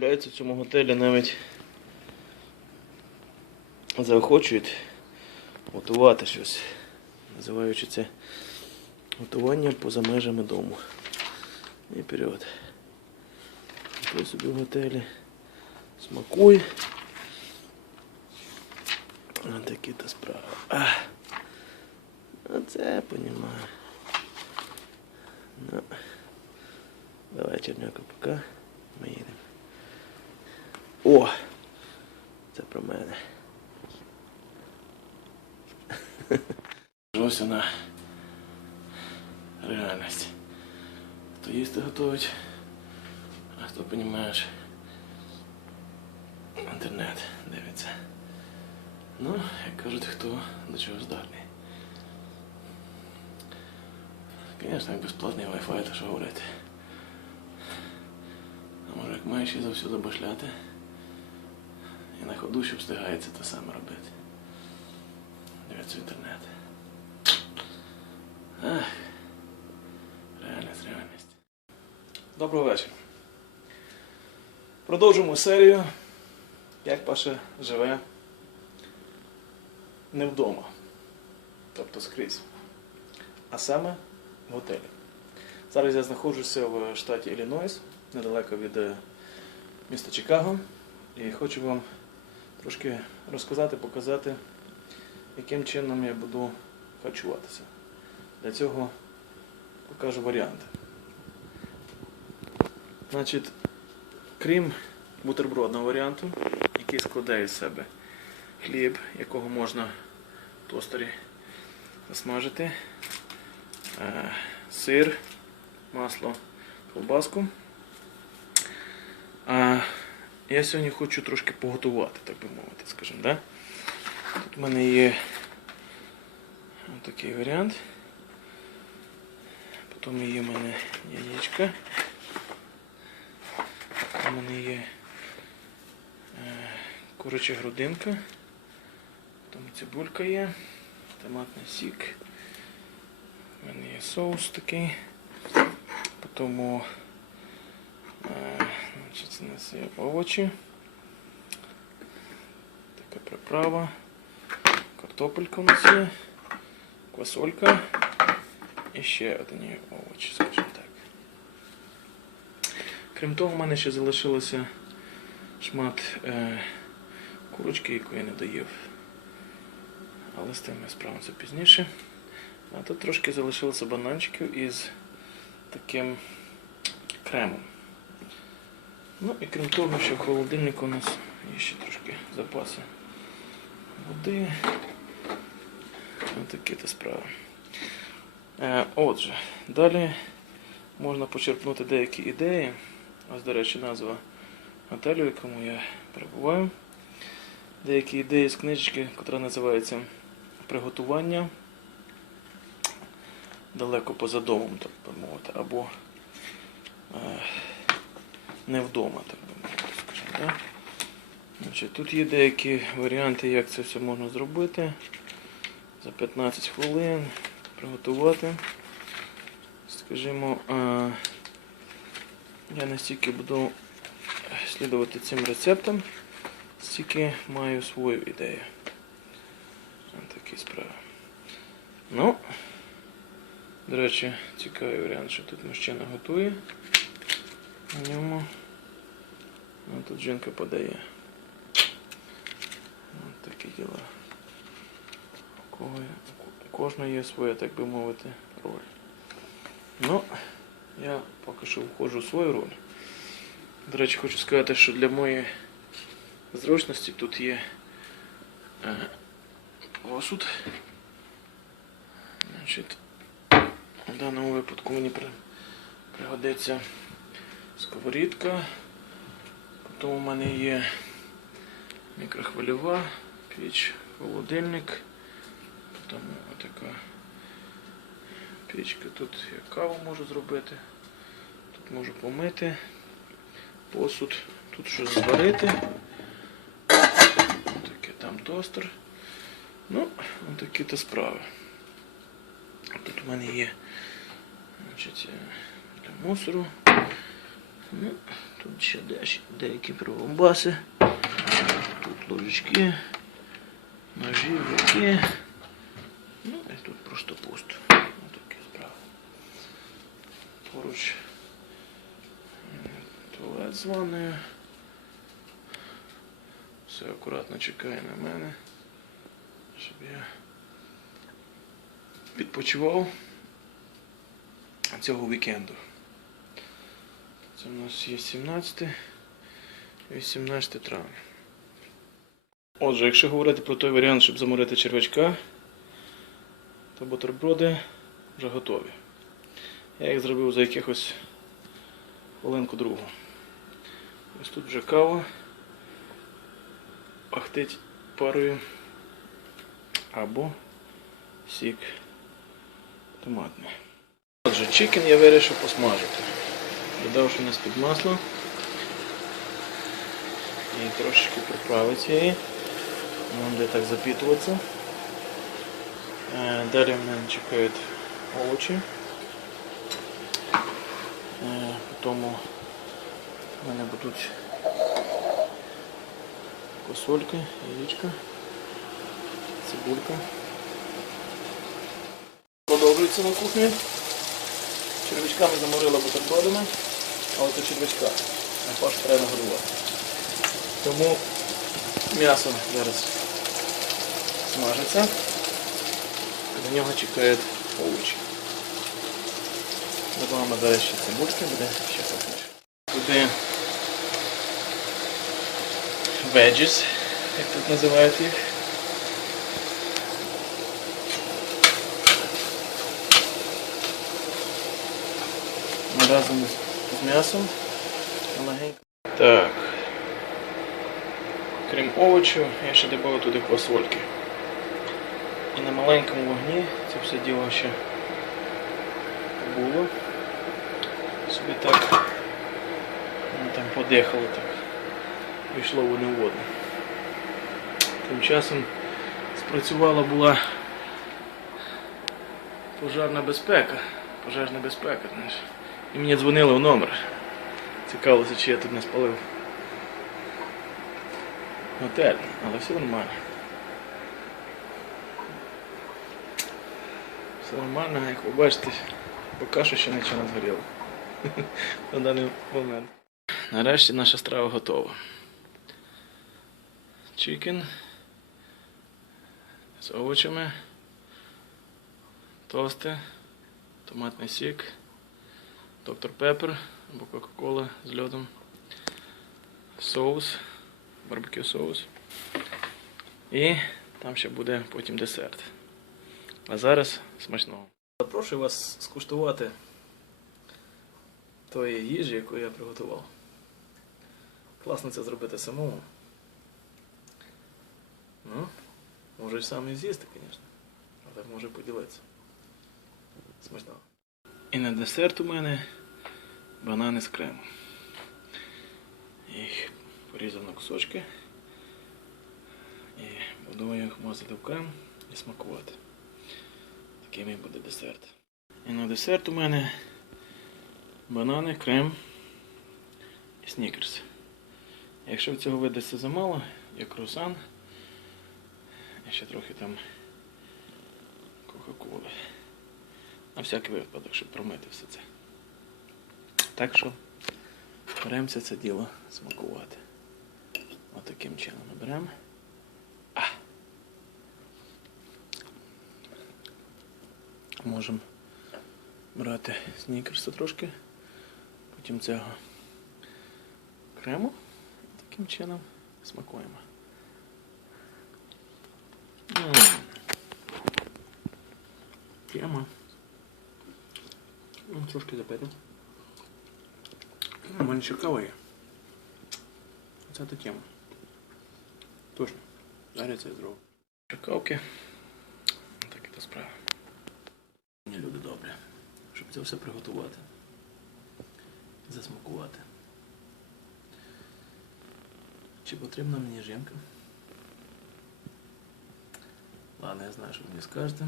В цьому готелі навіть заохочують готувати щось, називаючи це готування поза межами дому. І вперед. Ти собі в готелі. Смакуй. Ось такі то справи. А, Оце я понімаю. Ну, давай, Черняка, пока. Ми їдемо. О! Це про мене. Ось вона. Реальність. Хто їсти готовить, а хто, понімаєш, інтернет дивиться. Ну, як кажуть, хто до чого здатний. Звісно, як безплатний Wi-Fi, то що говорити. А може як маєш і завсюди башляти. І на ходу, що встигається те саме робити. Дивиться інтернет. Ах. Реальність, реальність. Доброго вечора. Продовжуємо серію. Як Паша живе не вдома. Тобто скрізь. А саме в готелі. Зараз я знаходжуся в штаті Іллінойс, недалеко від е, міста Чикаго. І хочу вам трошки розказати, показати, яким чином я буду харчуватися. Для цього покажу варіанти. Значить, крім бутербродного варіанту, який складає з себе хліб, якого можна в тостері засмажити, е, сир, масло, колбаску. Я сьогодні хочу трошки поготувати, так би мовити, скажімо, да? Тут в мене є такий варіант. Потім є в мене яєчка. У мене є е, куряча грудинка. Потім цибулька є, томатний сік. У мене є соус такий. Потім це у нас є овочі. Така приправа. Картопелька у нас є. Квасолька. І ще один є овоч, скажімо так. Крім того, в мене ще залишилося шмат е, курочки, яку я не доїв. Але з тим я справимося пізніше. А тут трошки залишилося бананчиків із таким кремом. Ну і крім того, що в холодильнику у нас є ще трошки запаси води. Такі то справи. Е, отже, далі можна почерпнути деякі ідеї. Ось, до речі, назва готелю, в якому я перебуваю. Деякі ідеї з книжечки, яка називається Приготування далеко поза домом, так би мовити, або е, не вдома, так би мовити? Значить, тут є деякі варіанти, як це все можна зробити. За 15 хвилин приготувати. Скажімо, я настільки буду слідувати цим рецептам, стільки маю свою ідею. Такі справи. Ну, до речі, цікавий варіант, що тут мужчина готує. На ньому. А тут жінка подає. Ось такі діла. У кого є- у кожного є своя, так би мовити, роль. Ну, я поки що входжу в свою роль. До речі, хочу сказати, що для моєї зручності тут є е, посуд. Значить, в даному випадку мені при- пригодиться сковорідка. Потім у мене є мікрохвильова піч, холодильник. Потім така пічка. Тут я каву можу зробити. Тут можу помити посуд. Тут щось зварити. Таке там тостер. Ну, такі то справи. Тут у мене є значить, е, для мусору. Ну, тут ще деякі прибамбаси. Тут ложечки, ножі, вилки. Ну і тут просто пусто. Ось такі справи. Поруч туалет з ванною. Все акуратно чекає на мене, щоб я відпочивав цього вікенду. У нас є 17 і 18 травня. Отже, якщо говорити про той варіант, щоб заморити червячка, то бутерброди вже готові. Я їх зробив за якихось хвилинку другу. Ось тут вже кава пахтить парою або сік томатний. Отже, чикен я вирішив посмажити. Додавши нас під масло і трошечки приправити її. Вона буде так запітуватися. Е, Далі в мене чекають овочі. Е, Потім у мене будуть косольки, яєчка, цибулька. Продовжується на кухні. Червячками заморила бутербродами, але то червячка. Паш треба нагодувати. Тому м'ясо зараз смажиться. До нього чекають овочі. Додаємо зараз ще цибульки, буде ще вкусніше. Туди veggies, як тут називають їх. Разом з м'ясом. Так. Крім овочів, я ще додав туди квасольки. І на маленькому вогні це все діло ще було. Собі так ну, там подихало так. Вийшло воно в воду. Тим часом спрацювала була пожарна безпека. Пожежна безпека, знаєш. І мені дзвонили в номер. Цікавилося, чи я тут не спалив. Готель, але все нормально. Все нормально, як ви бачите, поки що ще нічого не згоріло. На даний момент. Нарешті наша страва готова. Чикен з овочами, тости, томатний сік, доктор Пеппер або Кока-Кола з льодом, соус, барбекю соус. І там ще буде потім десерт. А зараз смачного. Запрошую вас скуштувати тої їжі, яку я приготував. Класно це зробити самому. Ну, може сам і з'їсти, звісно. Але може поділитися. Смачного. І на десерт у мене банани з кремом. Їх порізав на кусочки. І буду їх мазати в крем і смакувати. Таким і буде десерт. І на десерт у мене банани, крем і снікерс. Якщо цього видасться замало, є круасан. І ще трохи там Кока-Коли. На всякий випадок, щоб промити все це. Так що беремося це діло смакувати. Отаким чином ми беремо. Можемо брати снікерса трошки, потім цього крему. Таким чином смакуємо. Тема. Ну, Трошки запити. У мене є. Це та тема. Точно. Зараз це зроблю. Чекавки. Так і то справа. Мені люди добре. Щоб це все приготувати. Засмакувати. Чи потрібна мені жінка? Ладно, я знаю, що ви мені скажете.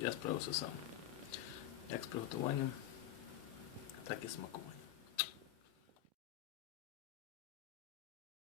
Я справився сам. Як з приготуванням, так і смакуванням.